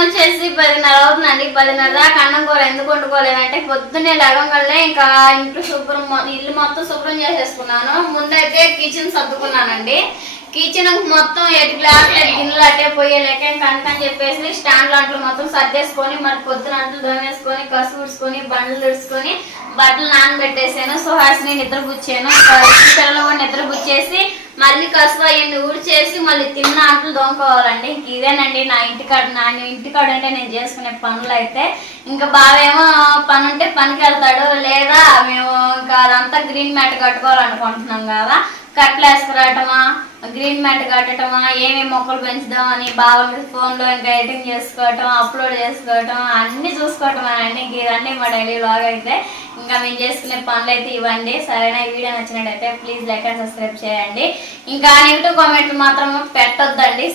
వచ్చేసి పదిన్నర అవుతుందండి. పదిన్నర దాకా అన్నం కూర ఎందుకు వండుకోలేదంటే పొద్దున్నే లగంగానే ఇంకా ఇంట్లో శుభ్రం ఇల్లు మొత్తం శుభ్రం చేసేసుకున్నాను. ముందైతే కిచెన్ సర్దుకున్నానండి. కిచెన్ మొత్తం ఎటు గ్లాసులు ఎటు గిన్నెలు అట్టే పోయేలేక ఇంకా అని చెప్పేసి స్టాండ్ లాంటివి మొత్తం సర్దేసుకొని మరి పొద్దున అంట్లు దోమేసుకొని కసు ఉడుచుకొని బండ్లు తుడుచుకొని బట్టలు నానబెట్టేసాను. సుహాసిని నిద్రపుచ్చాను. పిల్లలు కూడా నిద్ర పుచ్చేసి మళ్ళీ కసువ అవన్నీ ఊడ్చేసి మళ్ళీ తిన్న అంట్లు దోముకోవాలండి ఇదేనండి నా ఇంటికాడ నా ఇంటికాడ అంటే నేను చేసుకునే పనులు అయితే ఇంకా బావేమో పని ఉంటే పనికి వెళ్తాడు లేదా మేము ఇంకా అదంతా గ్రీన్ మ్యాట్ కట్టుకోవాలనుకుంటున్నాం కదా. కట్లు వేసుకురావటమా గ్రీన్ మ్యాట్ కట్టటమా ఏమేమి మొక్కలు పెంచుదామని బాగా ఫోన్లో ఇంకా ఎడిటింగ్ చేసుకోవటం అప్లోడ్ చేసుకోవటం అన్నీ చూసుకోవటం అన్నీ ఇవన్నీ మా డైలీ బ్లాగ్ అయితే ఇంకా మేము చేసుకునే పనులు అయితే ఇవ్వండి సరైన? ఈ వీడియో నచ్చినట్టయితే ప్లీజ్ లైక్ అండ్ సబ్స్క్రైబ్ చేయండి. ఇంకా నెగిటివ్ కామెంట్లు మాత్రం పెట్టొద్దండి.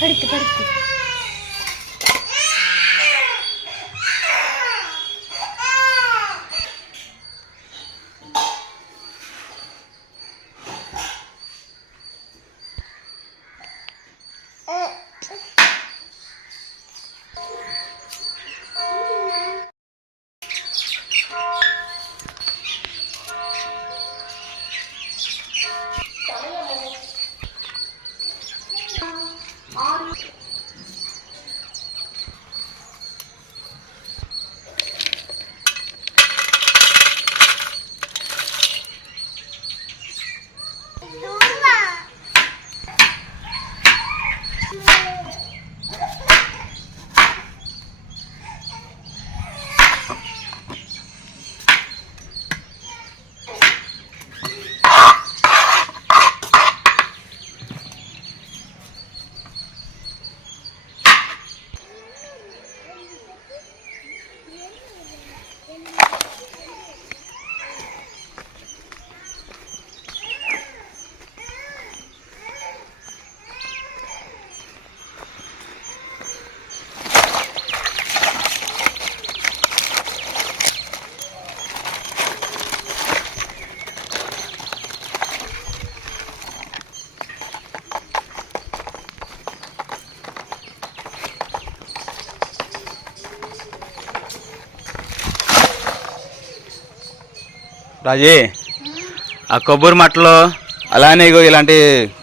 పడుతు పడుతు రాజీ ఆ కొబ్బరి మట్టలు అలానే ఇగో ఇలాంటి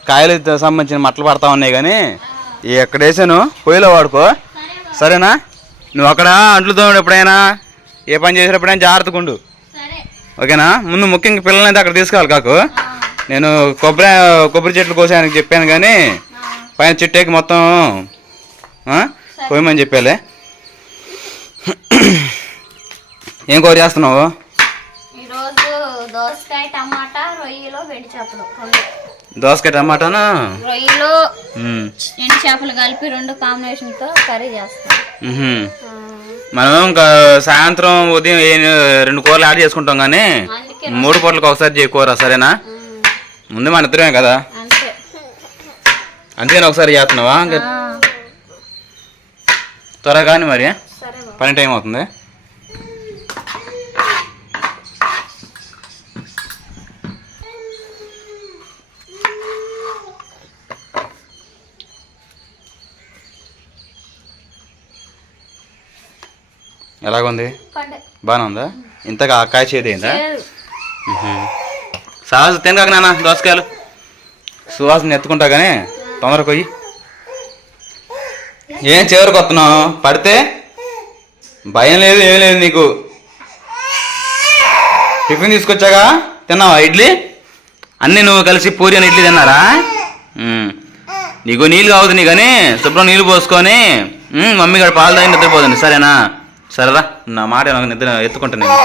కాయలతో సంబంధించిన మట్టలు పడతా ఉన్నాయి కానీ ఈ ఎక్కడ వేసాను? పొయ్యిలో వాడుకో. సరేనా? నువ్వు అక్కడ అంట్లు తోమడు ఎప్పుడైనా? ఏ పని చేసేటప్పుడైనా జాగ్రత్తగా ఉండు. ఓకేనా? ముందు ముఖ్యంగా పిల్లల్ని అయితే అక్కడ తీసుకెళ్ళాలి కాకు. నేను కొబ్బరి కొబ్బరి చెట్లు కోసానికి చెప్పాను కానీ పైన చెట్టేకి మొత్తం ఆ, కోయమని చెప్పాలే. ఏం కూర చేస్తున్నావు? దోసకాయ టమాటా రొయ్యలు వెండి చేపలు. దోసకాయ టమాటాను? రొయ్యలు ఎండు చేపలు కలిపి రెండు కాంబినేషన్తో కర్రీ చేస్తాం. మనం ఇంకా సాయంత్రం ఉదయం రెండు కూరలు యాడ్ చేసుకుంటాం కానీ అందుకే మూడు పూటలకు ఒకసారి చేయ కూర సరేనా? ముందు మన ఇద్దరమే కదా? అంతే. అందుకని ఒకసారి చేస్తున్నావా? ఇంకా ఆ, త్వరగా కానీ మరి పని టైం అవుతుంది. ఎలాగుంది? బాగానే ఉందా ఇంతగా ఆ కాయ చేదైందా. సహజ తినగాక నాన్న దోసకాయలు. సువాసన ఎత్తుకుంటా కానీ తొందరగా కొయ్యి. ఏం చివరికి వస్తున్నావు? పడితే? భయం లేదు ఏం లేదు నీకు. టిఫిన్ తీసుకొచ్చాగా? తిన్నావా ఇడ్లీ? అన్నీ నువ్వు కలిసి పూరి అని ఇడ్లీ తిన్నారా. నీకు నీళ్ళు కావద్దు నీ కానీ శుభ్రం నీళ్ళు పోసుకొని మమ్మీ గారు పాలు తాగి నిద్రపోదండి సరేనా? సరేరా నా మాట నాకు నిద్ర ఎత్తుకుంటా నేను.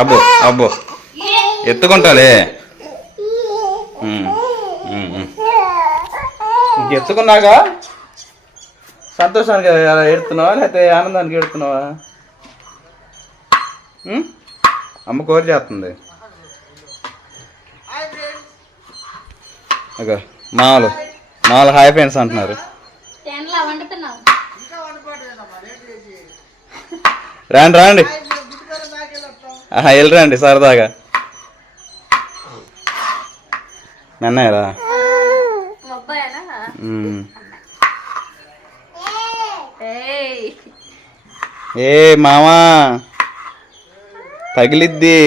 అబ్బో అబ్బో. ఎత్తుకుంటాలే. ఎత్తుకున్నాక ఇంక ఎత్తుకున్నాగా సంతోషానికి అలా ఎడుతున్నావా లేకపోతే ఆనందానికి ఎడుతున్నావా అమ్మ కోరి చేస్తుంది. మాలు మాలు హాయ్ ఫ్రెండ్స్ అంటున్నారు. రాండి రాండి. ఆహా వెళ్ళరండి సరదాగా. ఏయ్. ఏ మామా? తగిలిద్ది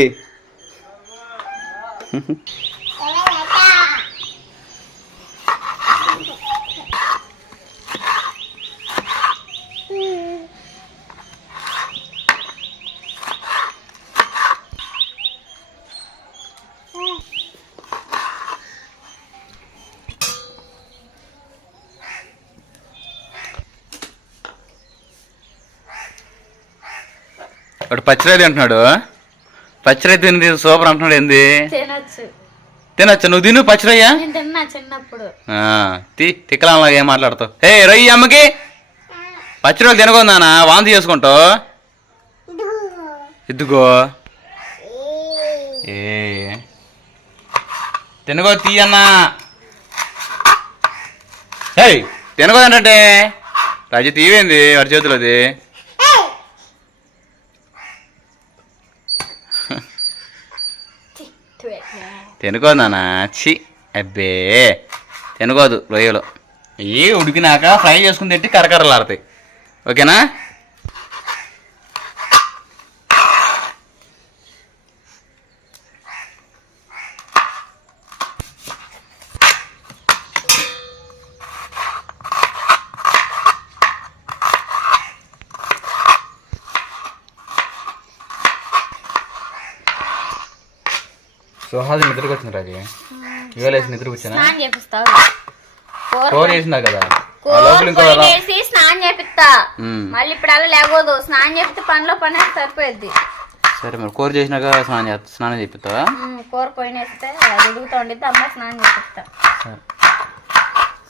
వాడు పచ్చిరాయి అంటున్నాడు. పచ్చిరాయి తిని సూపర్ అంటున్నాడు ఏంది? తినొచ్చు. నువ్వు తిను పచ్చిరయ్యా చిన్నప్పుడు. ఏం మాట్లాడతావు? హే రొయ్యి అమ్మకి. పచ్చిరోలు తినకొందానా వాంతి చేసుకుంటావు ఇద్దుకో ఏ. తినగో తీయన్నా హే తినగోదంటే రాజు తీవేంది వాడి చేతిలోది? తినకోదానా చి అబ్బే. తినకోదు రొయ్యలు. ఏ ఉడికినాక ఫ్రై చేసుకుని తింటే కరకరలాడతాయి. ఓకేనా? సుహాసి నిద్రకు వచ్చింది రాజు ఇవాళ వేసి నిద్రకు వచ్చినా స్నానం చేపిస్తావు కూర కదా? ఆ కూర లోపల ఇంకో పొయ్యి వేసి స్నానం చేపిస్తా. ఉమ్. మళ్ళీ ఇప్పుడు అలా లేవదు. స్నానం చేపిస్తే పనిలో పని అయితే సరిపోయింది సరే మరి కూర చేసినాక స్నానం చేస్తా స్నానం చేపిస్తావా? ఉమ్, కూర పొయ్యి వేస్తే అది ఉడుకుతూ ఉండిద్ది అమ్మ స్నానం చేపిస్తా. సరే.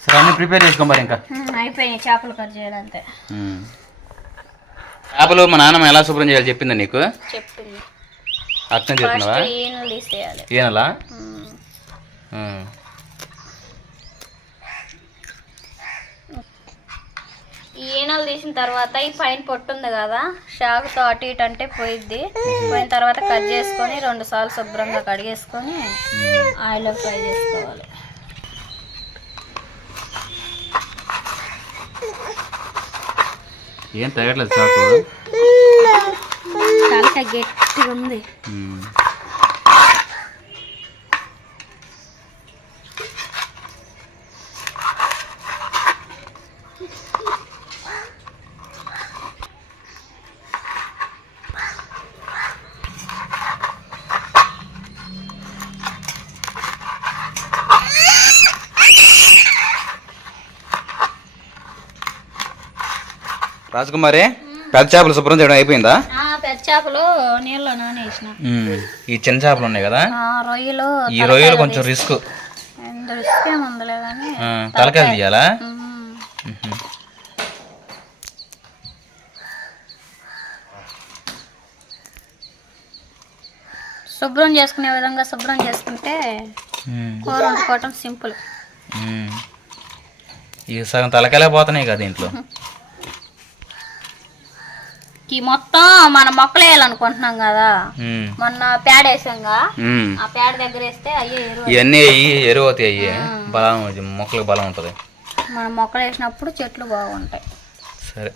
సరే అన్నీ ప్రిపేర్ చేసుకో మరి ఇంకా. ఉమ్, అయిపోయినాయి చేపలు కట్ చేయాలంటే ఉమ్. చేపలు మా నాన్నమ్మ ఎలా శుభ్రం చేయాలి చెప్పిందా నీకు? చెప్పింది. అర్థం చెప్తున్నావా ఫస్ట్ ఈయనలు తీసేయాలి. ఏనలా ఉమ్. ఉమ్. ఈ ఈనలు తీసిన తర్వాత ఈ పైన పొట్టు ఉంది కదా షాకుతో అటు ఇటు అంటే పోయిద్ది. పోయిన తర్వాత కట్ చేసుకొని రెండు సార్లు శుభ్రంగా కడిగేసుకొని ఆయిల్లో ఫ్రై చేసుకోవాలి. ఏం తగ్గట్లేదు చాకు చాలా గట్టిగా ఉంది. రాజకుమారి పెద్ద చేపలు శుభ్రం చేయడం అయిపోయిందా? చేపలు నీళ్ళలో నానేసిన. ఈ చిన్న చేపలు ఉన్నాయి కదా? ఆ, రొయ్యలు ఈ రొయ్యలు కొంచెం రిస్క్. రిస్క్ ఏముందిలే కానీ తలకాయలు తీయాలా. శుభ్రం చేసుకునే విధంగా శుభ్రం చేసుకుంటే. కూర వండుకోవటం సింపుల్. ఈ సగం తలకాయలే పోతున్నాయి కదా దీంట్లో? ఈ మొత్తం మన మొక్కలు వేయాలనుకుంటున్నాం కదా. మొన్న పేడ వేసాంగా. ఆ పేడ దగ్గర వేస్తే అయ్యే ఎరువు ఇవన్నీ అయ్యి ఎరువు అవుతాయి అయ్యి. బలం మొక్కలకు బలం ఉంటుంది. మన మొక్కలు వేసినప్పుడు చెట్లు బాగుంటాయి. సరే.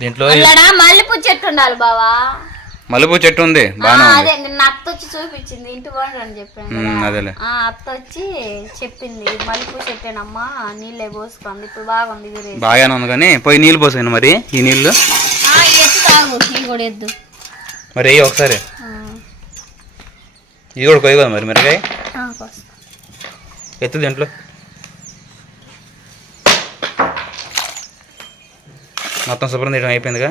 దీంట్లో మల్లెపూ చెట్టు ఉండాలి బావా. మలుపు చెట్టు ఉంది. అదే నిన్న అత్త వచ్చి చూపించింది. ఇంటి బాగుండు అని చెప్పాను అదేలే. ఆ అత్త వచ్చి చెప్పింది మలుపు చెట్టేనమ్మా నీళ్ళే పోసుకుంది ఇప్పుడు బాగుంది బాగానే ఉంది కానీ పోయి నీళ్ళు పోసాను మరి ఈ నీళ్ళు. మరి వెయ్యి ఒకసారి. ఇది కూడా కొయ్య కదా మరి మిరకాయ ఎత్తు దీంట్లో మొత్తం శుభ్రం తీయడం అయిపోయిందిగా?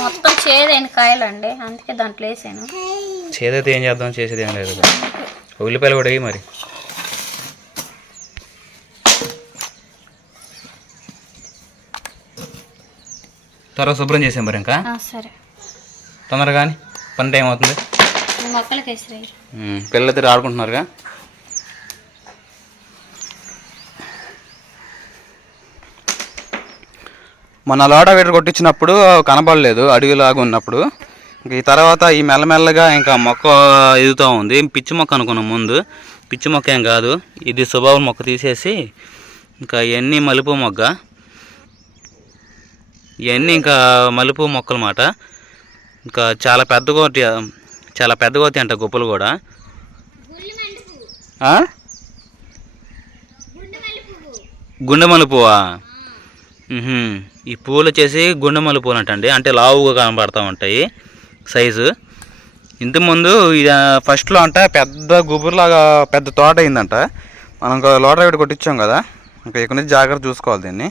మొత్తం చేదైన కాయలండి అందుకే దాంట్లో వేసాను. చేదైతే ఏం చేద్దాం చేసేది ఏం లేదు. ఉల్లిపాయలు కూడా వేయి మరి. త్వరగా శుభ్రం చేసాం మరి ఇంకా. సరే. తొందరగా కానీ పని టైం అవుతుంది. మొక్కలకి ఉమ్, పిల్లలిద్దరు ఆడుకుంటున్నారుగా. మొన్న లోట వీటర్ కొట్టించినప్పుడు కనబడలేదు అడవిలాగా ఉన్నప్పుడు. ఈ తర్వాత ఈ మెల్లమెల్లగా ఇంకా మొక్క ఎదుగుతూ ఉంది. పిచ్చి మొక్క అనుకున్నాం ముందు. పిచ్చి మొక్క ఏం కాదు. ఇది స్వభావం మొక్క తీసేసి ఇంకా ఇవన్నీ మలుపు మొగ్గ. ఇవన్నీ ఇంకా మలుపు మొక్కలు మాట ఇంకా చాలా పెద్దగా చాలా పెద్దగా అవుతాయి అంట గొప్పలు కూడా. ఆ? గుండె మలుపువా మ్హూ. ఈ పూలు వచ్చేసి గుండె మలుపులు అంటండి అంటే లావుగా కనబడతా ఉంటాయి సైజు. ఇంతకుముందు ఇది ఫస్ట్లో అంట పెద్ద గుబురులాగా పెద్ద తోట అయిందంట. మనం ఇంకా లోట పెట్టి కొట్టించాం కదా. ఇంకా ఇక్కడ నుంచి జాగ్రత్త చూసుకోవాలి దీన్ని.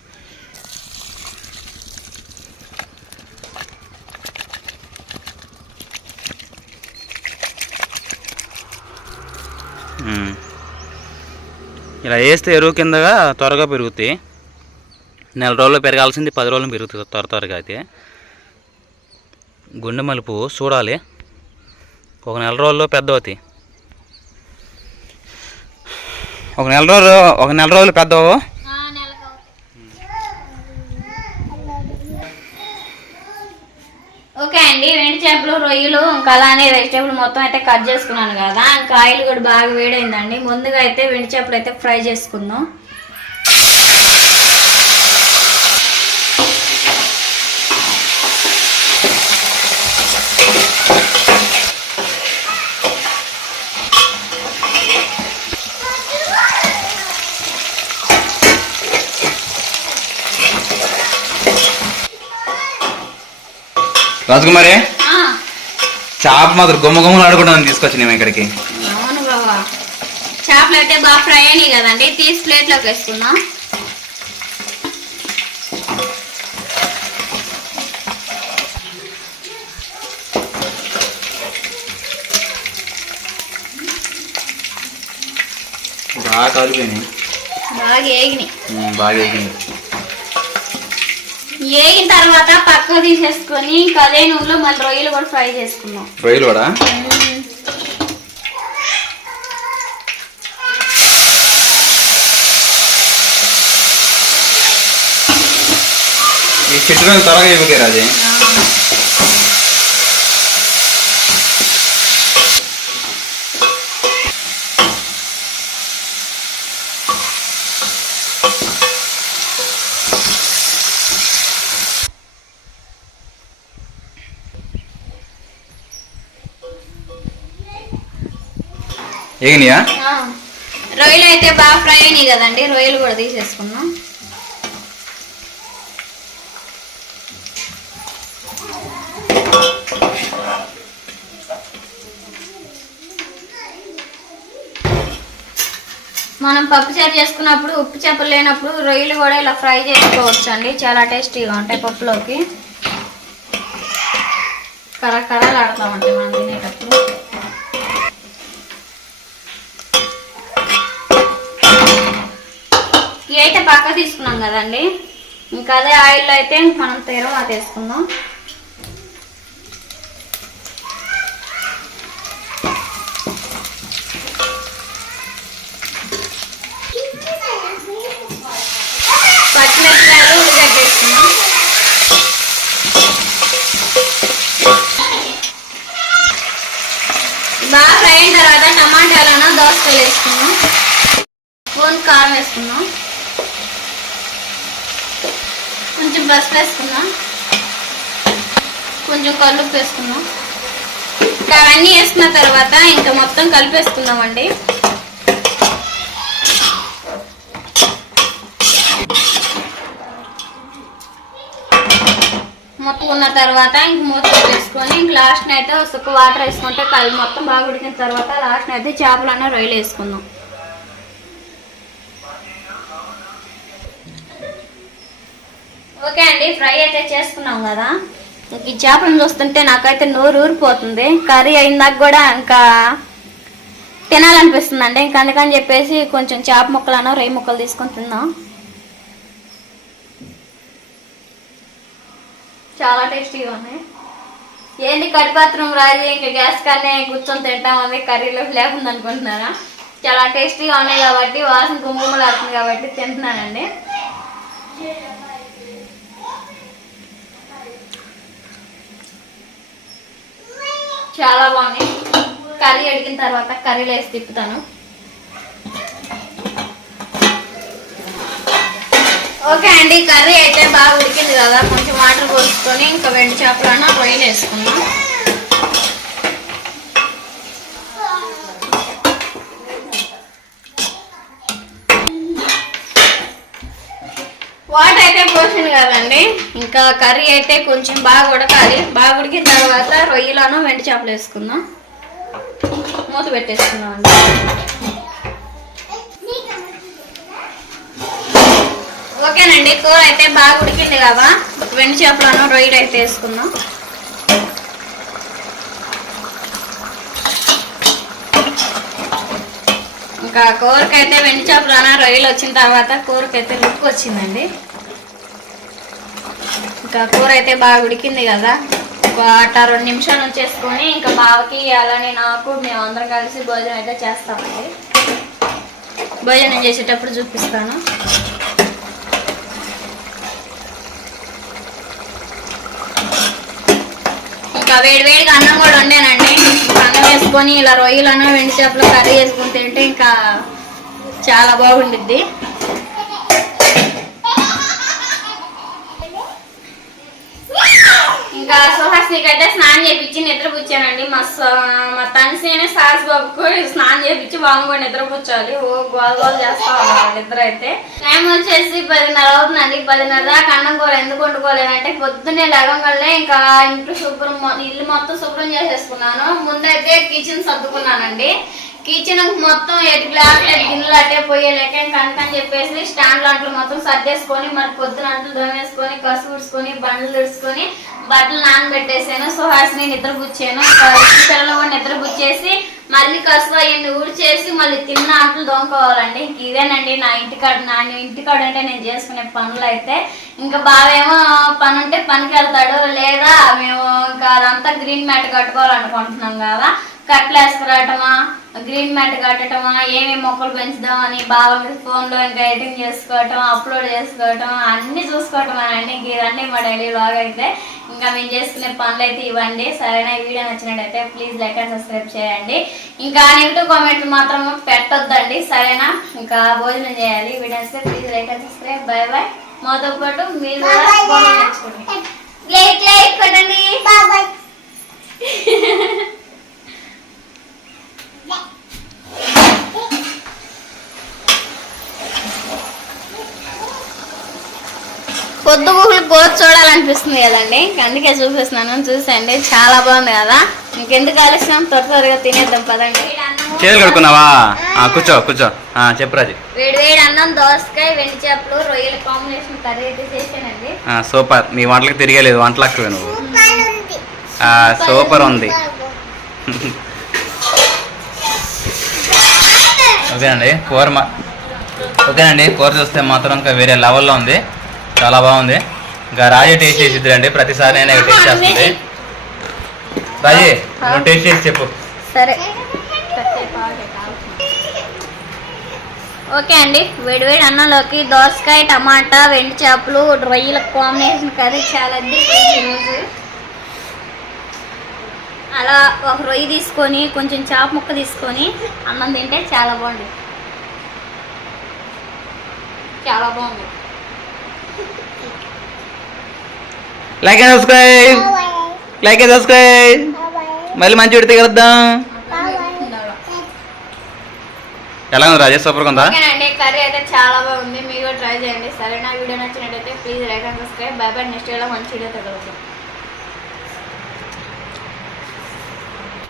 ఇలా వేస్తే ఎరువు కిందగా త్వరగా పెరుగుతాయి. నెల రోజులు పెరగాల్సింది పది రోజులు పెరుగుతుంది త్వర త్వరగా అయితే. గుండె మలుపు చూడాలి. ఒక నెల రోజుల్లో పెద్ద అవుతాయి. ఒక నెల రోజులు ఒక నెల రోజులు పెద్దవు అవ్వవు? ఓకే అండి వెండి చేపలు రొయ్యలు అలానే వెజిటేబుల్ మొత్తం అయితే కట్ చేసుకున్నాను కదా. ఇంకా ఆయిల్ కూడా బాగా వేడైందండి. ముందుగా అయితే వెండి చేపలు అయితే ఫ్రై చేసుకుందాం. రాజకుమారి చేప మాత్రం గుమ్మ గుమ్మలు ఆడుకుంటామని తీసుకొచ్చి మేము ఇక్కడికి. అవును బాబా చేపలు అయితే బాగా ఫ్రై అయినాయి కదండి తీసి ప్లేట్లోకి వేసుకుందాం. బాగా కాలిపోయినాయి. బాగా ఏగినాయి. బాగా వేసింది ఏగిన తర్వాత పక్కకు తీసేసుకొని ఇంకా అదే నూనెలో మళ్ళీ రొయ్యలు కూడా ఫ్రై చేసుకుందాం. రొయ్యలు కూడా? ఈ చెట్టులో త్వరగా ఇవ్వకే రాజే. ఏగినాయా? రొయ్యలు అయితే బాగా ఫ్రై అయినాయి కదండి రొయ్యలు కూడా తీసేసుకున్నాం. మనం పప్పు చారు చేసుకున్నప్పుడు ఉప్పు చేపలు లేనప్పుడు రొయ్యలు కూడా ఇలా ఫ్రై చేసుకోవచ్చు అండి చాలా టేస్టీగా ఉంటాయి పప్పులోకి. కరకరలు ఆడుతూ ఉంటాయి మనం తినేటప్పుడు ఇవి అయితే పక్క తీసుకున్నాం కదండి. ఇంకా అదే ఆయిల్ అయితే మనం తెరవాత వేసుకుందాం పచ్చిమిరపకాయలు ఉల్లిగడ్డ వేసుకుందాం బాగా ఫ్రై అయిన తర్వాత టమాటాలను దోసకాయలు వేసుకున్నాం స్పూన్ కారం వేసుకున్నాం కొంచెం పసుపు వేసుకున్నాం. కొంచెం కలుపు వేసుకున్నాం ఇంకా అవన్నీ వేసుకున్న తర్వాత ఇంకా మొత్తం కలిపేసుకుందామండి. మొత్తం ఉన్న తర్వాత ఇంక మూత వేసుకొని ఇంక లాస్ట్ అయితే ఒక వాటర్ వేసుకుంటే కలిపి మొత్తం బాగా ఉడికిన తర్వాత లాస్ట్ అయితే చేపలన్న రొయ్యలు వేసుకుందాం. ఓకే అండి ఫ్రై అయితే చేసుకున్నాం కదా. ఇంక ఈ చేపలను చూస్తుంటే నాకైతే నోరు ఊరిపోతుంది. కర్రీ అయిందాక కూడా ఇంకా తినాలనిపిస్తుంది అండి ఇంకా అందుకని చెప్పేసి కొంచెం చేప ముక్కలను రొయ్య ముక్కలు తీసుకొని తిందాం చాలా టేస్టీగా ఉన్నాయి. ఏంటి కడిపాత్రం రాజు ఇంకా గ్యాస్ కానీ కూర్చొని తింటామని కర్రీలో లేకుండా అనుకుంటున్నారా? చాలా టేస్టీగా ఉన్నాయి కాబట్టి వాసన గుమ్మలు ఆడుతుంది కాబట్టి తింటున్నానండి. చాలా బాగున్నాయి. కర్రీ అడిగిన తర్వాత కర్రీలో వేసి తిప్పుతాను. ఓకే అండి కర్రీ అయితే బాగా ఉడికింది కదా. కొంచెం వాటర్ పోసుకొని ఇంకా వెండి చేపలను రొయ్యలు వేసుకుందాం. వాటర్ అయితే పోసింది కదండి. ఇంకా కర్రీ అయితే కొంచెం బాగా ఉడకాలి. బాగా ఉడికిన తర్వాత రొయ్యలను వెండి చేపలు వేసుకుందాం. మూత పెట్టేసుకుందాం అండి. ఓకేనండి కూర అయితే బాగా ఉడికింది కదా. వెండి చేపలను రొయ్యలు అయితే వేసుకుందాం. ఇంకా కూరకైతే వెండి చేపలను రొయ్యలు వచ్చిన తర్వాత కూరకైతే లుక్ వచ్చిందండి. ఇంకా కూర అయితే బాగా ఉడికింది కదా. ఒక అట్ట రెండు నిమిషాలు ఉంచేసుకొని ఇంకా బావకి అలానే నాకు మేము అందరం కలిసి భోజనం అయితే చేస్తామండి. భోజనం చేసేటప్పుడు చూపిస్తాను. ఇంకా వేడి వేడిగా అన్నం కూడా వండానండి. వేసుకొని ఇలా రొయ్యలు అన్నం వెండి చేపల కర్రీ వేసుకుని తింటే ఇంకా చాలా బాగుండిద్ది ఇంకా సుహాసినికి అయితే స్నానం చేపించి నిద్రపుచ్చానండి. మా స- మా తనిసేనే సాస్ బాబుకు స్నానం చేపించి బాగుండా నిద్రపుచ్చాలి. ఓ గోల గోల చేస్తా ఉన్నారు నిద్ర అయితే. టైం వచ్చేసి పదిన్నర అవుతుందండి. పదిన్నర దాకా అన్నం కూర ఎందుకు వండుకోలేదంటే పొద్దున్నే లగంగానే ఇంకా ఇంట్లో శుభ్రం ఇల్లు మొత్తం శుభ్రం చేసేసుకున్నాను. ముందైతే కిచెన్ సర్దుకున్నానండి. కిచెన్ మొత్తం ఎటు గ్లాస్ గిన్నెలు అట్టే పోయేలేక ఇంకా చెప్పేసి స్టాండ్ లాంటివి మొత్తం సర్దేసుకొని మరి పొద్దున అంట్లు దోమేసుకొని కసు ఉడుచుకొని బండ్లు తుడుచుకొని బట్టలు నానబెట్టేసాను. సుహాసిని నిద్రపుచ్చాను. పిల్లలు కూడా నిద్ర మళ్ళీ కసువ అవన్నీ ఊడ్చేసి మళ్ళీ తిన్న ఆటలు దోముకోవాలండి. ఇదేనండి నా ఇంటికాడ నా ఇంటికాడ అంటే నేను చేసుకునే పనులు అయితే ఇంకా బావేమో పని ఉంటే పనికి వెళ్తాడు లేదా మేము ఇంకా అదంతా గ్రీన్ మ్యాట్ కట్టుకోవాలనుకుంటున్నాం కదా. కట్లు వేసుకురావటమా గ్రీన్ మ్యాట్ కట్టటమా ఏమేమి మొక్కలు పెంచుదామని బాగా ఫోన్లో ఇంకా ఎడిటింగ్ చేసుకోవటం అప్లోడ్ చేసుకోవటం అన్ని చూసుకోవటం అండి. ఇంక ఇవన్నీ మా డైలీ లాగ్ అయితే. ఇంకా మేము చేసుకునే పనులు అయితే ఇవ్వండి సరైన వీడియో నచ్చినట్టయితే ప్లీజ్ లైక్ అండ్ సబ్స్క్రైబ్ చేయండి. ఇంకా నెగిటివ్ కామెంట్లు మాత్రం పెట్టొద్దండి. సరేనా? ఇంకా భోజనం చేయాలి. వీడియో నచ్చితే please like and subscribe bye bye మాతో పాటు మీరు లైక్ లైక్ కొట్టండి పొద్దు గుహులు కోత చూడాలనిపిస్తుంది కదండి. అందుకే చూపిస్తున్నాను చూసండి చాలా బాగుంది కదా. ఇంకెందుకు ఆలస్యం? త్వర త్వరగా తినేద్దాం పదండి. చేతులు కడుక్కున్నావా? ఆ, కూర్చో కూర్చో. ఆ, చెప్పు రాజు. వేడి వేడి అన్నం దోసకాయ వెండి చేపలు రొయ్యల కాంబినేషన్ కర్రీ అయితే ఆ, సూపర్. నీ వంటలకు తిరిగేలేదు వంటలక్కవే నువ్వు. ఆ, సూపర్ ఉంది. ఓకేనండి కూర మా ఓకేనండి కూర చూస్తే మాత్రం ఇంకా వేరే లెవెల్లో ఉంది. చాలా బాగుంది. ఇంకా రాజే టేస్ట్ చేసిద్ది అండి ప్రతిసారి నేను టేస్ట్ చేస్తుంది. రాజే నువ్వు టేస్ట్ చేసి చెప్పు. సరే. ఓకే అండి. వేడివేడి అన్నంలోకి దోసకాయ టమాటా వెండి చేపలు రొయ్యల కాంబినేషన్ కర్రీ చాలా ఈరోజు అలా ఒక రొయ్యి తీసుకొని కొంచెం చేప ముక్క తీసుకొని అన్నం తింటే చాలా బాగుంది చాలా బాగుంది. Like and subscribe like and subscribe మళ్ళీ మంచి విడితే కలుద్దాం. ఎలా ఉంది రాజేష్? సూపర్గా ఉందా? ఓకేనండి కర్రీ అయితే చాలా బాగుంది. మీరు ట్రై చేయండి. సరే నా వీడియో నచ్చినట్టయితే please like and subscribe bye bye next video మంచి వీడియో తగలుగుతాం